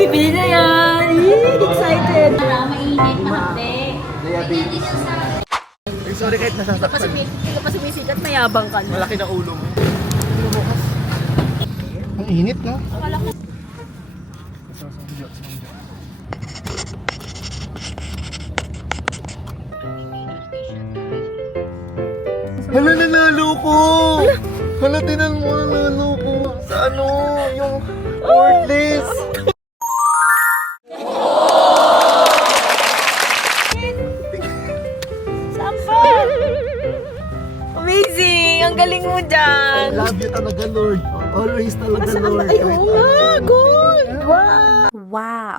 Bibili na yan. Excited. Mainit, mahapde. Diabetes. Sorry kahit nasasaktan. Hindi ka pa sumisikat, mayabang ka na. Malaki na ulo mo. Ang init, no? Akala ko. Hala, nanalo ko! Hala, tinan mo, nanalo ko. Sa ano, yung wordless. Sapa! Amazing! Ang galing mo dyan! I love you talaga, Lord. Always talaga, Lord. Ay, oo nga! Good! Wow! Wow!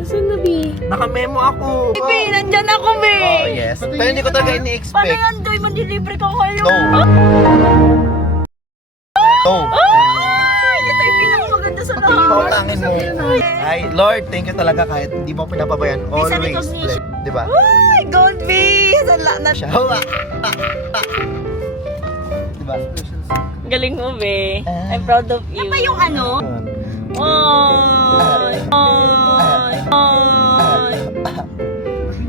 Asan na, B? Naka-memo ako. B, nandyan ako, B! Oh, yes. Pero hindi ko talaga Paano ini-expect. yan, Doy? Mandilibre ka kayo? No. No. Ay! Ito yung pinakamaganda sa lahat. Pautangin mo. Ay, Lord, thank you talaga kahit hindi mo pinapabayan. Isa Always. recognition. Diba? Ay! Gold, B! Sala na. Siya. Diba? Galing mo, B. I'm proud of you. Ano ba yung ano? Ay! Ay! Ay!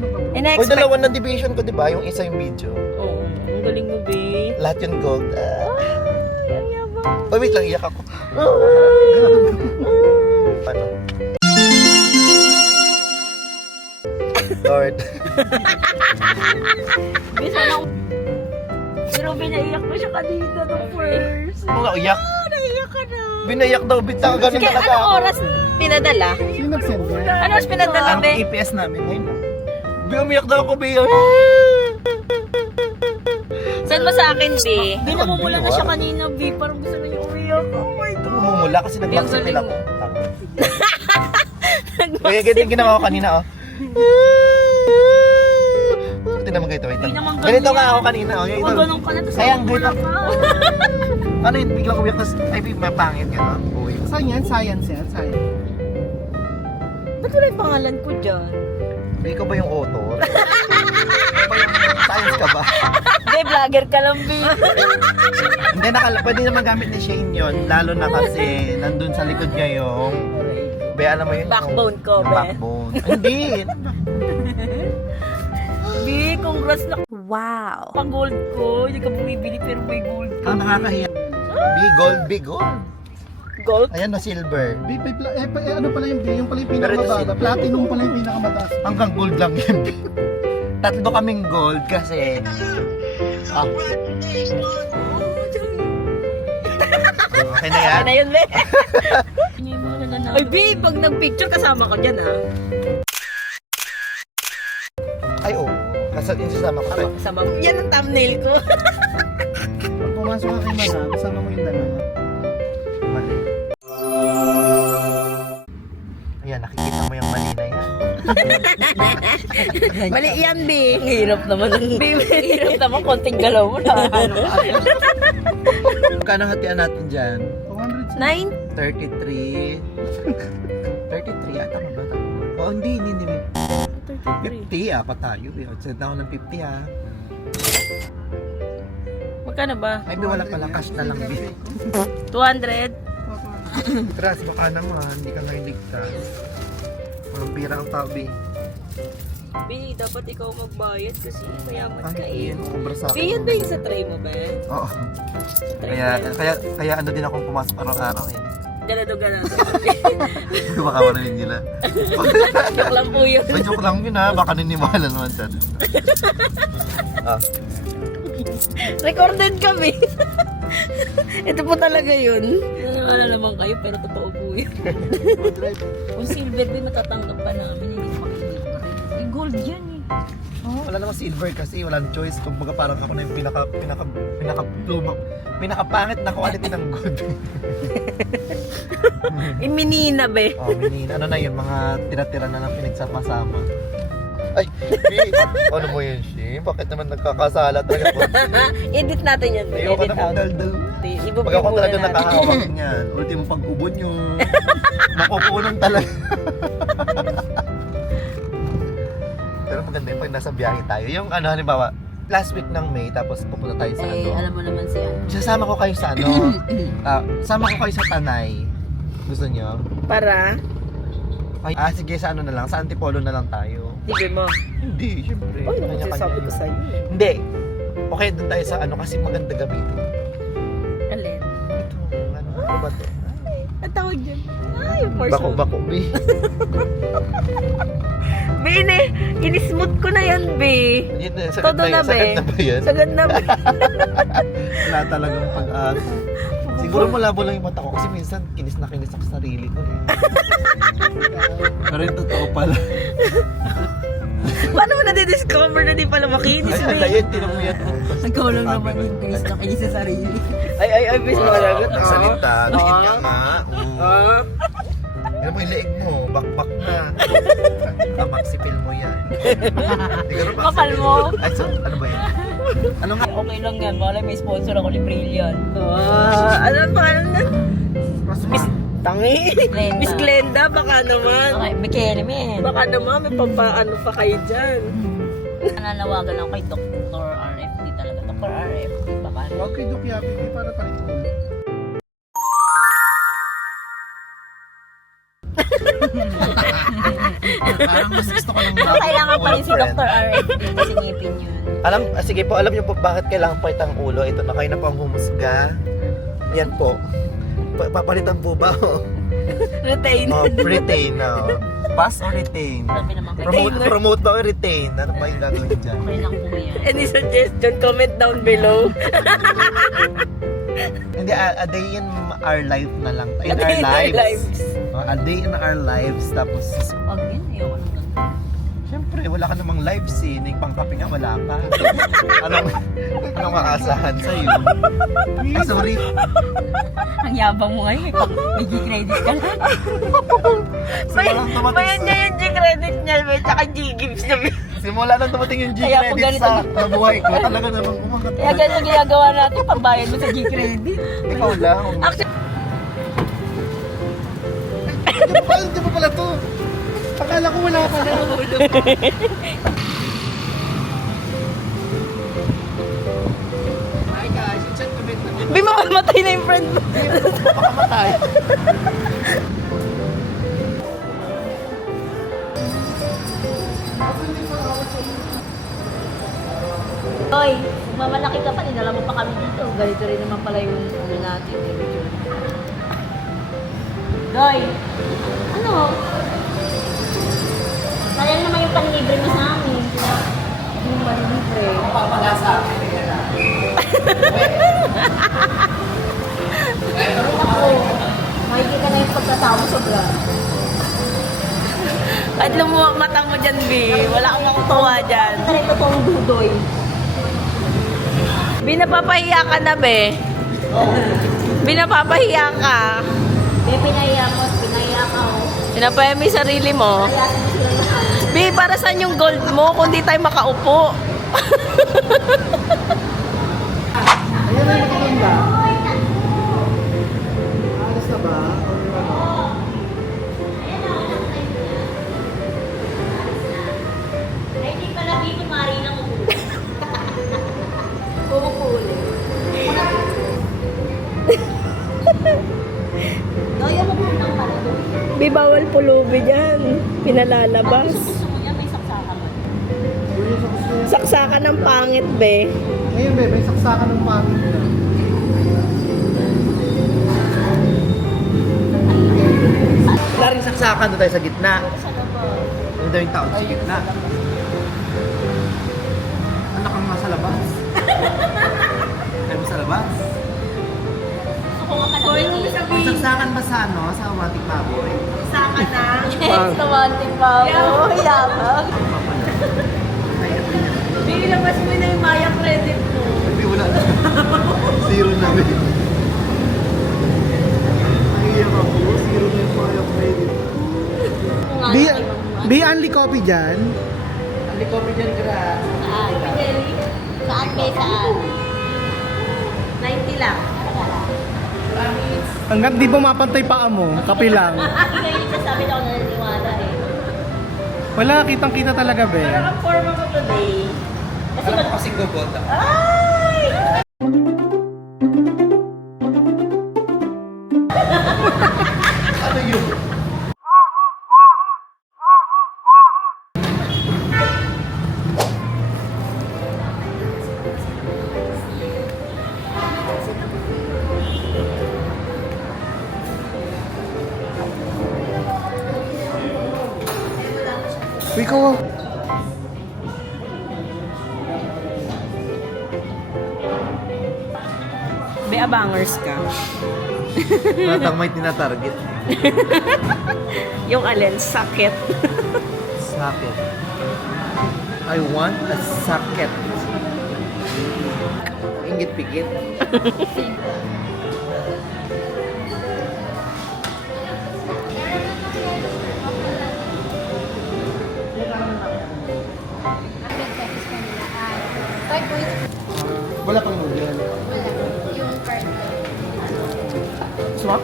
Uy, In-expect. dalawa na division ko, diba? Yung isa yung video. Oo. Ang galing mo, B. Lahat yung gold. Ay! Ang yabang. Oh, wait lang, iyak ako. Ano? Lord. Bisa lang. Pero binaiyak ko siya kanina no first. Ano nga, iyak? Naiyak ka na. Binayak daw, bitaw, ganun Kaya talaga. anong oras pinadala? Sino nag-send mo? Ano oras pinadala, Ang be? EPS namin, ngayon na. Umiyak daw ako, Bea. Send mo sa akin, B. Ano Binamumula na siya kanina, B. Parang gusto na niya umiyak. Oh my God. Mumula kasi nag-vaccine Yung ako. galing Kaya ganito yung ginawa ko kanina, oh. Ito naman ganito, wait Hindi lang. naman Ganito ganyan. nga ako kanina, oh. Yung Huwag ito. ganun ka na, tapos Kaya ang mamumula ganito. ka. Ano yun, biglang umiyak, tapos, ay, mapangit gano'n. Uy. Saan yan? Science yan? Science. Ba't wala yung pangalan ko dyan? Ikaw ba yung author? Ikaw ba yung science ka ba? Hindi, vlogger ka lang, B. Hindi, pwede naman gamit ni Shane yun. Lalo na kasi nandun sa likod niya yung... Be, alam mo yun? Backbone ko, yung be. backbone. Hindi. B, congrats na. Wow. Pang gold ko. Hindi ka bumibili pero may gold ka. Ang nakakahiya. Big gold, big gold. Gold? Ayan na silver. Ano pala yung B? Yung pala yung Pero ito pinakamababa. Platinum pala yung pinakamataas. Hanggang gold lang yun. Tatlo kaming gold kasi... Ah. Okay na yan? Ano na yun, be? Ay, B, pag nag-picture kasama ko dyan, ha? Ay, oo. Kasi sasama ko tayo. Kasama mo. Yan ang thumbnail ko. Pag pumasok ka kay Madam, kasama mo yung dalawa. Mali. Ayan, nakikita mo yung mali na yan. Mali yan, B. Ang hirap naman. B, hirap naman. Konting galaw mo na. Magkano hatian natin dyan? 200 9? 33. 33 ata ba ba? Oh, hindi. 50 pa tayo. Send ako ng 50 ha. Magkano ba? Ay, di wala pala. Cash na lang. 200? Tras, baka naman. Hindi ka nailigtas. Walang pira ang tabi. B, dapat ikaw magbayad kasi mayaman ka Ay, eh. kubra sa B, yan ba yung sa tray mo, ba? Oo. Sa tray Kaya ano din akong pumasok araw-araw eh. Ganado. Baka marinig nila. Joke lang po yun. Ay, joke lang yun ha. Baka niniwala naman dyan. Ah. Recorded kami. Ito po talaga yun. Nanangala naman kayo pero totoo po yun. Kung silver din matatanggap pa namin, hindi ko makinig pa rin. Eh, gold yan eh. Oh. Wala namang silver kasi walang choice. Kumbaga parang ako na yung pinakapangit na quality ng gold. Iminina be. Oh, menina. Ano na yun? Mga tira-tira na lang pinagsama-sama. Ay, ano mo yun, Shi? Bakit naman nagkakasala talaga po? Edit natin yan. Ayoko Edit na out. magdaldal. Ibubuo Pag ako talaga na natin. nakahawak niyan, ultimo pag-ubo nyo, makukunan talaga. Pero maganda yun pag nasa biyahe tayo. Yung ano, halimbawa, last week ng May, tapos pupunta tayo sa ano. Alam mo naman siya. Sasama ko kayo sa ano, sama ko kayo sa Tanay. Gusto nyo? Para? Ay, sige, sa ano na lang, sa Antipolo na lang tayo. Sige mo. Hindi, syempre. Ay, naku, Kanya-kanya sabi ko yun. sa'yo. Hindi. Okay, doon tayo sa ano kasi maganda gamitin. Alin? Ito, ano ba to? Ang tawag dyan. Ay, yung portion. Bako, B. Bine, inismooth ko na yan, be. Yun, Todo na, be. Sagad na ba yan? Sagad na, be. Wala talagang pag-asa. Siguro malabo lang yung mata ko kasi minsan kinis na kinis ako sa sarili ko eh. Pero yung totoo pala. Paano mo na-discover na di pala makinis, Ay, be? ayun, tinan mo yan. Ikaw lang Sabi naman ko. yung kinis na kinis sa sarili. Ay, bis mo lagot. Nagsalita, tingin ka nga. Ah. Tignan mo yung leeg mo, bakbak na. Kamaksipil mo yan. Hindi ka rin Kapal mo. Ay, so, ano ba yan? Ano nga? Okay lang yan. Baka may sponsor ako ni Brilliant. Ano ang pangalan nun? Miss Tangi. Miss Glenda, baka naman. Okay, Bikini, men. Baka naman, may pampaano pa kayo dyan. Nananawagan ako kay Dr. RFD talaga. Dr. RFD, baka. Okay, Duki Happy, para talit ulo. Parang mas gusto ko lang Kailangan pa rin si Dr. RFD kasi ngipin yun. Sige po, alam niyo po bakit kailangan pa itang ulo? Ito na kayo na pang humusga. Yan po. Papalitan po ba? Retain. Retain na. Pass or retain? Sabi naman kayo. Promote ba o retain? Ano ba yung gagawin dyan? Okay lang po yan. Any suggestion, comment down below. Hindi, a day in our life na lang. In our lives. A day in our lives. Tapos, Wag yun, ayoko nang ganun. syempre, wala ka namang lives eh. Pangkape nga, wala ka. Anong maasahan sa'yo? Ay, sorry. Ang yabang mo ngayon, may G-credit ka na. Simulang dumating Bayan niya yung G-credit niya, may tsaka G-gives niya. Simula nang dumating yung Kaya po G-credit ganito sa buhay ko, talaga namang umangat. Kaya ganito ginagawa natin, pambayad mo sa G-credit. Ikaw lang. Actually, Di ba pala to? Akala ko wala ka na. Hi guys, chat comment na. Bi, mamamatay na yung friend mo. Makamatay. Hoy, mamalaki ka pa, dinala mo pa kami dito. Ganito rin naman pala yung ano natin. Doy, ano? Sayang naman yung panlibre mo sa amin. Yung panlibre. Papala sa akin. Ako, makikita na yung pagkatao sobra. At lumuwag mata mo dyan, Bi. Wala kang makutuwa dyan. Ito rin totoong dudoy. Bi, napapahiya ka na, Be. Bi, napapahiya ka. Be, pinahiya mo. Pinahiya ka, oh. Pinapahiya mo yung sarili mo. Bi, para saan yung gold mo kung di tayo makaupo? Ayan na yung maganda. Alas na ba? Ay, di pala dito, Marina mo. Pumupuli. Doya mo kung nang pala doon. Di bawal pulubi dyan. Pinalalabas. Gusto mo niya, may saksakan mo. Saksakan ng pangit, be. Ngayon, be, may saksakan ng pangit na. Wala rin saksakan doon tayo sa gitna. Sa labo. Ano daw yung tao sa gitna? Ano kang nasa labas? Kaya mo sa labas? Gusto ko nga kalabit eh. May saksakan ba sa ano? Sa Matik Baboy? Saksakan na. Yes, romantic pa ako. Yabang. Bilabas mo na yung Maya credit mo. Hindi, wala na. Zero na rin. Naiiyak ako. Zero na yung fire credit. Be only copy dyan. Hindi ko pa dyan grass. Saan? Saan kayo saan? 90 lang. Hanggang di bumapantay paa mo, kape lang. Hindi kayo sasabi na ako naniniwala eh. Wala, kitang-kita talaga, be. Parang ang forma ko today. Kasi Alam ko kasing gobota. Ay! Ano yun? Ikaw ah. Be, abangers ka. Natang may tinatarget. Yung alin, sakit. Socket. I want a socket. Ingit-pigit. Wala pang noodle. Yung card. Swap?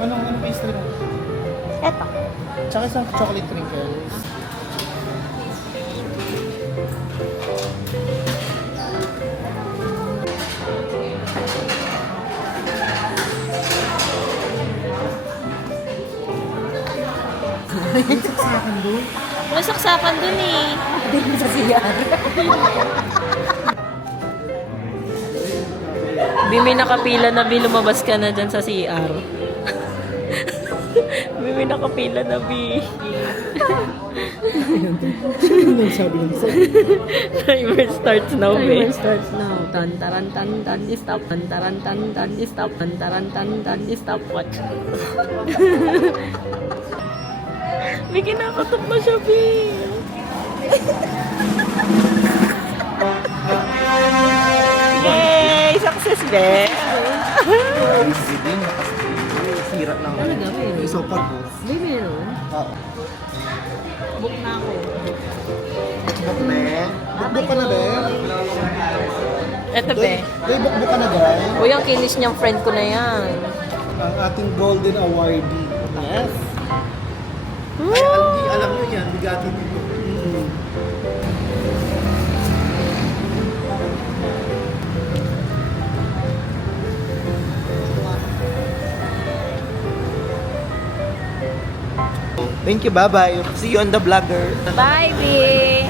Anong pastry mo? Eto. Tsaka isang chocolate crinkles. May saksakan dun eh. Sa CR. Bimi nakapila na Bi, lumabas ka na dyan sa CR. Bimi nakapila na Bi. Sabi ng Timer starts now, Bi. Timer starts now. Tan taran tan tan di stop. Tan taran tan tan di stop. Tan taran tan tan di stop. Watch. May kinakatok na siya, Bi. Yay! Success, Be! Hindi, sira lang. Talaga, meron. Isopag po. May meron. Oo. Book na ako. Bukbuk na. Bukbuk ka na, be. Eto, Be. Day, bukbuk ka na, guys. Uy, ang kinis niyang friend ko na yan. Ang ating golden awardee. Yes. Ay, alam nyo yan. Bigatin dito. Thank you, bye-bye. See you on the vlogger. Bye, Bi!